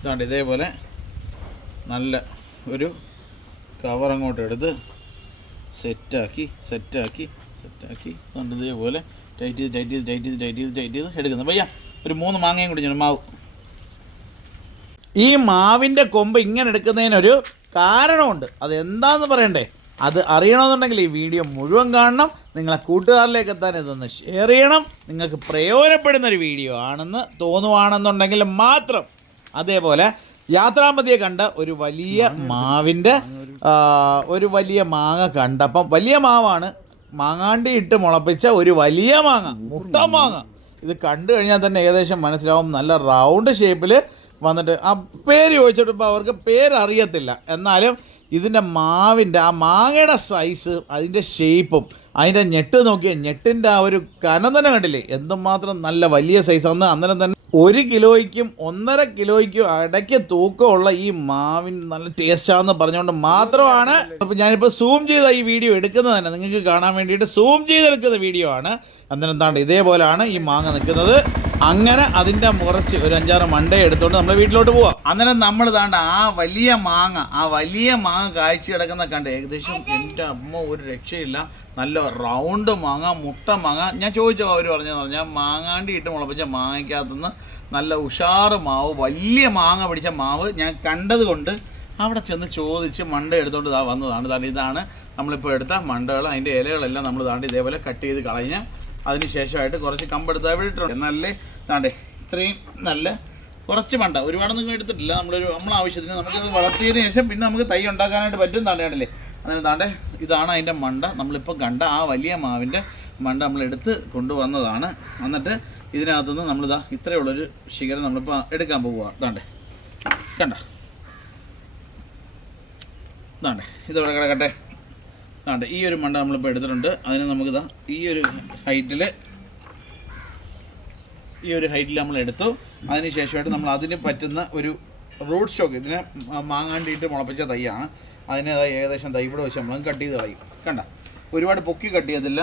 ഇതാണ്ട് ഇതേപോലെ നല്ല ഒരു കവർ അങ്ങോട്ട് എടുത്ത് സെറ്റാക്കി സെറ്റാക്കി സെറ്റാക്കി അതുകൊണ്ട് ഇതേപോലെ ടൈറ്റ് ചെയ്ത് ടൈറ്റ് ചെയ്ത് ടൈറ്റ് ചെയ്ത് ടൈറ്റ് ചെയ്ത് ടൈറ്റ് ചെയ്ത് എടുക്കുന്നത് പയ്യ ഒരു മൂന്ന് മാങ്ങയും കൂടി ഞാൻ മാവ്. ഈ മാവിന്റെ കൊമ്പ് ഇങ്ങനെ എടുക്കുന്നതിനൊരു കാരണമുണ്ട്. അത് എന്താന്ന് പറയണ്ടേ? അത് അറിയണമെന്നുണ്ടെങ്കിൽ ഈ വീഡിയോ മുഴുവൻ കാണണം. നിങ്ങളെ കൂട്ടുകാരിലേക്ക് എത്താൻ ഇതൊന്ന് ഷെയർ ചെയ്യണം. നിങ്ങൾക്ക് പ്രയോജനപ്പെടുന്നൊരു വീഡിയോ ആണെന്ന് തോന്നുവാണെന്നുണ്ടെങ്കിൽ മാത്രം അതേപോലെ യാത്രാമതിയെ കണ്ട ഒരു വലിയ മാവിന്റെ ഒരു വലിയ മാങ്ങ കണ്ടപ്പം വലിയ മാവാണ്. മാങ്ങാണ്ടി ഇട്ട് മുളപ്പിച്ച ഒരു വലിയ മാങ്ങ മുട്ട മാങ്ങ. ഇത് കണ്ടു കഴിഞ്ഞാൽ തന്നെ ഏകദേശം മനസ്സിലാവും. നല്ല റൗണ്ട് ഷേപ്പിൽ വന്നിട്ട് ആ പേര് ചോദിച്ചിട്ട് ഇപ്പോൾ അവർക്ക് പേരറിയത്തില്ല. എന്നാലും ഇതിന്റെ മാവിന്റെ ആ മാങ്ങയുടെ സൈസ് അതിന്റെ ഷേപ്പും അതിന്റെ ഞെട്ട് നോക്കിയാൽ ഞെട്ടിന്റെ ആ ഒരു കനം തന്നെ കണ്ടില്ലേ? എന്തുമാത്രം നല്ല വലിയ സൈസ് അന്ന് അന്നേരം തന്നെ ഒരു കിലോയ്ക്കും ഒന്നര കിലോയ്ക്കും ഇടയ്ക്ക് തൂക്കമുള്ള ഈ മാവിൻ നല്ല ടേസ്റ്റാന്ന് പറഞ്ഞുകൊണ്ട് മാത്രമാണ് അപ്പോൾ ഞാനിപ്പോൾ സൂം ചെയ്ത ഈ വീഡിയോ എടുക്കുന്നത് തന്നെ. നിങ്ങൾക്ക് കാണാൻ വേണ്ടിയിട്ട് സൂം ചെയ്തെടുക്കുന്ന വീഡിയോ ആണ്. അന്നേരം താണ്ട് ഇതേപോലെയാണ് ഈ മാങ്ങ നിൽക്കുന്നത്. അങ്ങനെ അതിന്റെ മുറച്ച് ഒരു അഞ്ചാറ് മണ്ടേ എടുത്തുകൊണ്ട് നമ്മൾ വീട്ടിലോട്ട് പോവാം. അന്നേരം നമ്മൾ താണ്ട ആ വലിയ മാങ്ങ ആ വലിയ മാങ്ങ കാഴ്ച കിടക്കുന്ന കണ്ട് ഏകദേശം എന്റെ അമ്മ ഒരു രക്ഷയില്ല. നല്ല റൗണ്ട് മാങ്ങ മുട്ട മാങ്ങ. ഞാൻ ചോദിച്ചോ അവർ പറഞ്ഞതെന്ന് പറഞ്ഞാൽ മാങ്ങാണ്ടി ഇട്ട് മുളപ്പിച്ച മാങ്ങയ്ക്കകത്തുനിന്ന് നല്ല ഉഷാറ് മാവ് വലിയ മാങ്ങ പിടിച്ച മാവ് ഞാൻ കണ്ടത് കൊണ്ട് അവിടെ ചെന്ന് ചോദിച്ച് മണ്ട എടുത്തോണ്ട് ഇതാ വന്നതാണ്. ഇതാണ് ഇതാണ് നമ്മളിപ്പോൾ എടുത്ത മണ്ടകൾ അതിന്റെ ഇലകളെല്ലാം നമ്മൾ താണ്ട് ഇതേപോലെ കട്ട് ചെയ്ത് കളഞ്ഞ് അതിന് ശേഷമായിട്ട് കുറച്ച് കമ്പെടുത്ത് വിട്ടിട്ടുണ്ട് നല്ല താണ്ടേ ഇത്രയും നല്ല കുറച്ച് മണ്ട. ഒരുപാടൊന്നും എടുത്തിട്ടില്ല. നമ്മളൊരു നമ്മളെ ആവശ്യത്തിന് നമുക്ക് വളർത്തിയതിന് ശേഷം പിന്നെ നമുക്ക് തൈ ഉണ്ടാക്കാനായിട്ട് പറ്റും താണ്ടേ അങ്ങനെ താണ്ടേ ഇതാണ് അതിന്റെ മണ്ട. നമ്മളിപ്പോൾ കണ്ട ആ വലിയ മാവിന്റെ മണ്ട നമ്മളെടുത്ത് കൊണ്ടുവന്നതാണ്. എന്നിട്ട് ഇതിനകത്തുനിന്ന് നമ്മളിതാ ഇത്രയുള്ളൊരു ശിഖരം നമ്മളിപ്പോൾ എടുക്കാൻ പോവുക താണ്ടേ കണ്ട. താണ്ടേ ഇതവിടെ കിടക്കട്ടെ? ഇതാണ്ട് ഈ ഒരു മണ്ട നമ്മളിപ്പോൾ എടുത്തിട്ടുണ്ട്. അതിന് നമുക്കിതാ ഈ ഒരു ഹൈറ്റിൽ ഈ ഒരു ഹൈറ്റിൽ നമ്മൾ എടുത്തു. അതിന് ശേഷമായിട്ട് നമ്മൾ അതിന് പറ്റുന്ന ഒരു റൂട്ട് സ്റ്റോക്ക് ഇതിനെ മാങ്ങാണ്ടിയിട്ട് മുളപ്പിച്ച തൈയാണ്. അതിനെ ഏകദേശം തൈ ഇവിടെ വെച്ച് നമ്മൾ കട്ട് ചെയ്ത് കളയും. കണ്ട? ഒരുപാട് പൊക്കി കട്ട് ചെയ്തില്ല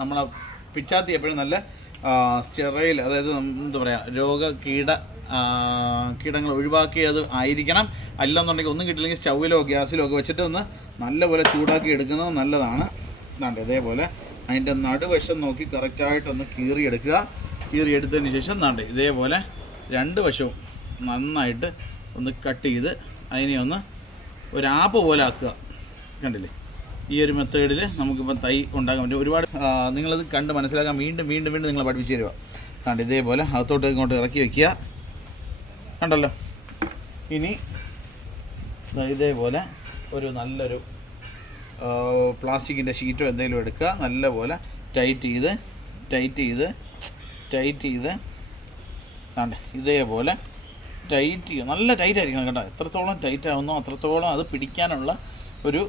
നമ്മളെ പിച്ചാത്തി എപ്പോഴും നല്ല സ്റ്റെറൈൽ അതായത് എന്താ പറയുക രോഗ കീട കീടങ്ങൾ ഒഴിവാക്കിയത് ആയിരിക്കണം. അല്ലെന്നുണ്ടെങ്കിൽ ഒന്നും കിട്ടില്ലെങ്കിൽ സ്റ്റൗവിലോ ഗ്യാസിലോ ഒക്കെ വെച്ചിട്ട് ഒന്ന് നല്ലപോലെ ചൂടാക്കി എടുക്കുന്നത് നല്ലതാണ്. ഇതാണ്ട് ഇതേപോലെ അതിന്റെ നടുവശം നോക്കി കറക്റ്റായിട്ടൊന്ന് കീറിയെടുക്കുക. കീറിയെടുത്തതിന് ശേഷം നാണ്ട് ഇതേപോലെ രണ്ട് വശവും നന്നായിട്ട് ഒന്ന് കട്ട് ചെയ്ത് അതിനെ ഒന്ന് ഒരാപ്പ് പോലെ ആക്കുക. കണ്ടില്ലേ? ഈ ഒരു മെത്തേഡിൽ നമുക്കിപ്പം തൈ ഉണ്ടാക്കാൻ പറ്റും. ഒരുപാട് നിങ്ങളത് കണ്ട് മനസ്സിലാക്കാൻ വീണ്ടും വീണ്ടും വീണ്ടും നിങ്ങളെ പഠിപ്പിച്ച് തരുക കണ്ട് ഇതേപോലെ അകത്തോട്ട് ഇങ്ങോട്ട് ഇറക്കി വെക്കുക. കണ്ടല്ലോ. ഇനി ഇതേപോലെ ഒരു നല്ലൊരു പ്ലാസ്റ്റിക്കിന്റെ ഷീറ്റോ എന്തെങ്കിലും എടുക്കുക. നല്ലപോലെ ടൈറ്റ് ചെയ്ത് ടൈറ്റ് ചെയ്ത് ടൈറ്റ് ചെയ്ത് കണ്ട? ഇതേപോലെ ടൈറ്റ് ചെയ്യുക. നല്ല ടൈറ്റ് ആയിരിക്കണം കേട്ടോ. എത്രത്തോളം ടൈറ്റ് ആവുന്നോ അത്രത്തോളം അത് പിടിക്കാനുള്ള ഒരു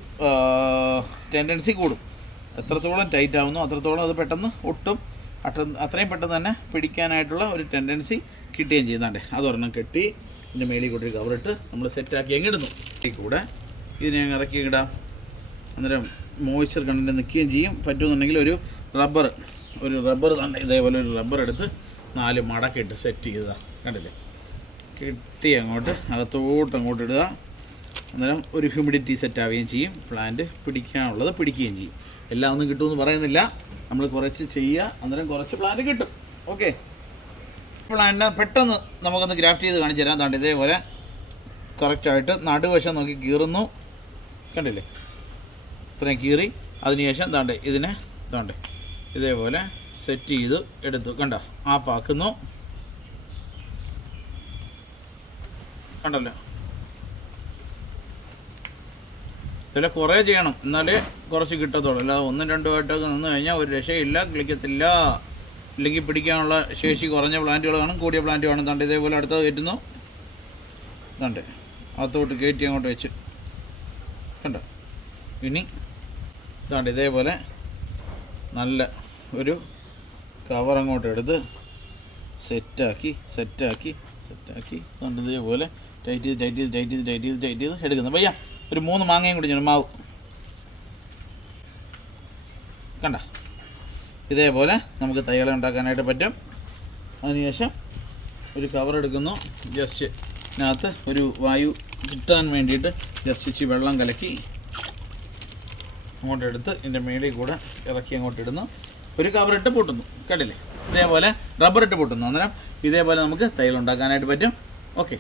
ടെൻഡൻസി കൂടും. എത്രത്തോളം ടൈറ്റ് ആവുന്നോ അത്രത്തോളം അത് പെട്ടെന്ന് ഒട്ടും അത്രയും പെട്ടെന്ന് തന്നെ പിടിക്കാനായിട്ടുള്ള ഒരു ടെൻഡൻസി കിട്ടുകയും ചെയ്യുന്നുണ്ട് അതൊരെണ്ണം കെട്ടി ഇതിന്റെ മേളിൽ കൂടി കവറിട്ട് നമ്മൾ സെറ്റാക്കി എങ്ങിടുന്നു ഈ കൂടെ ഇതിനെ ഇറക്കി ഇടാം. അന്നേരം മോയ്സ്ചർ കണ്ടന്റ് നിൽക്കുകയും ചെയ്യും. പറ്റുമെന്നുണ്ടെങ്കിൽ ഒരു റബ്ബർ ഒരു റബ്ബർ തന്നെ ഇതേപോലെ ഒരു റബ്ബർ എടുത്ത് നാല് മടക്കിട്ട് സെറ്റ് ചെയ്തതാണ് കണ്ടില്ലേ? കെട്ടി അങ്ങോട്ട് അകത്തോട്ട് അങ്ങോട്ട് ഇടുക. അന്നേരം ഒരു ഹ്യൂമിഡിറ്റി സെറ്റ് ആവുകയും ചെയ്യും. പ്ലാന്റ് പിടിക്കാനുള്ളത് പിടിക്കുകയും ചെയ്യും. എല്ലാം ഒന്നും കിട്ടുമെന്ന് പറയുന്നില്ല. നമ്മൾ കുറച്ച് ചെയ്യുക അന്നേരം കുറച്ച് പ്ലാന്റ് കിട്ടും. ഓക്കെ പ്ലാന്റിനെ പെട്ടെന്ന് നമുക്കൊന്ന് ഗ്രാഫ്റ്റ് ചെയ്ത് കാണിച്ചു തരാം. താണ്ട് ഇതേപോലെ കറക്റ്റായിട്ട് നടുവശം നോക്കി കീറുന്നു. കണ്ടില്ലേ? ഇത്രയും കീറി. അതിനുശേഷം താണ്ട് ഇതിനെ താണ്ട് ഇതേപോലെ സെറ്റ് ചെയ്ത് എടുത്തു. കണ്ട? ആപ്പാക്കുന്നു കണ്ടല്ലോ? ഇതിൽ കുറേ ചെയ്യണം. എന്നാലേ കുറച്ച് കിട്ടത്തുള്ളൂ. അല്ലാതെ ഒന്നും രണ്ടുമായിട്ടൊക്കെ നിന്ന് കഴിഞ്ഞാൽ ഒരു രക്ഷയില്ല കിളിക്കത്തില്ല. ഇല്ലെങ്കിൽ പിടിക്കാനുള്ള ശേഷി കുറഞ്ഞ പ്ലാന്റുകൾ കാണും കൂടിയ പ്ലാന്റ് കാണും. തണ്ട് ഇതേപോലെ അടുത്തത് കയറ്റുന്നു. തണ്ട് അകത്തോട്ട് കയറ്റി അങ്ങോട്ട് വെച്ച്. കണ്ടോ? ഇനി ഇതാണ്ട് ഇതേപോലെ നല്ല ഒരു കവർ അങ്ങോട്ട് എടുത്ത് സെറ്റാക്കി സെറ്റാക്കി സെറ്റാക്കി. കണ്ട് ഇതേപോലെ ടൈറ്റ് ചെയ്ത് ടൈറ്റ് ചെയ്ത് ടൈറ്റ് ചെയ്ത് ടൈറ്റ് ചെയ്ത് ടൈറ്റ് ചെയ്ത് എടുക്കുന്നു. പയ്യ ഒരു മൂന്ന് മാങ്ങയും കൂടി ഞാൻ മാവ്. കണ്ട? ഇതേപോലെ നമുക്ക് തൈകളെ ഉണ്ടാക്കാനായിട്ട് പറ്റും. അതിനുശേഷം ഒരു കവർ എടുക്കുന്നു. ജസ്റ്റ് ഇതിനകത്ത് ഒരു വായു കിട്ടാൻ വേണ്ടിയിട്ട് ജസ്റ്റ് ഇച്ചി വെള്ളം കലക്കി അങ്ങോട്ട് എടുത്ത് ഇതിന്റെ മേളിൽ കൂടെ ഇറക്കി അങ്ങോട്ട് ഇടുന്നു. ഒരു കവറിട്ട് പൊട്ടുന്നു. കണ്ടില്ലേ? ഇതേപോലെ റബ്ബർ ഇട്ട് പൊട്ടുന്നു. അന്നേരം ഇതേപോലെ നമുക്ക് തൈലുണ്ടാക്കാനായിട്ട് പറ്റും. ഓക്കെ